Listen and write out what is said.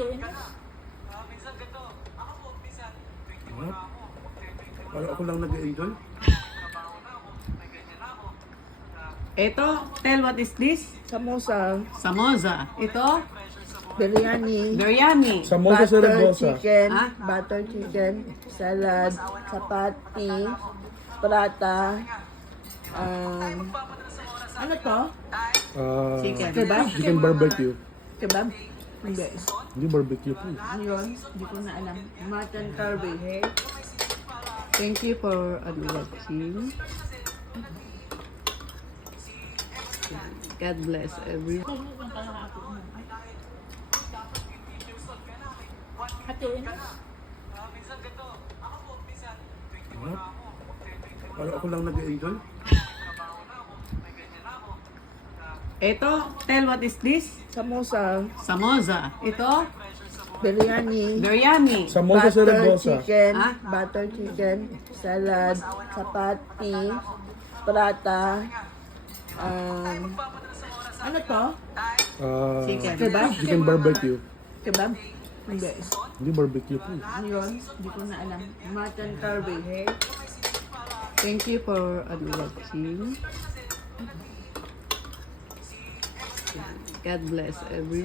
Hatiin. What? Para ako lang nag-enjoy. Ito, tell what is this? Samosa, Samosa. Ito, biryani, biryani. Samosa butter Saragosa. chicken, Ha? butter chicken, salad, chapati, prata, ano to? Chicken. Kebab? Chicken barbecue. Kebab? Hindi. Hindi barbecue po. Ano yun? Hindi ko na alam. Mutton curry. Thank you for watching. God bless everyone. Hatiin. What? Para ako lang nag-enjoy. Ito, tell what is this? Samosa, Samosa. Ito, biryani, biryani. Samosa butter Saragosa. chicken, Ha? butter chicken, salad, chapati, prata, ano to? Chicken. Kebab? Chicken barbecue. Kebab? Hindi. Hindi barbecue po. Ano yun? Hindi ko na alam. Mutton curry. Thank you for watching. God bless everyone.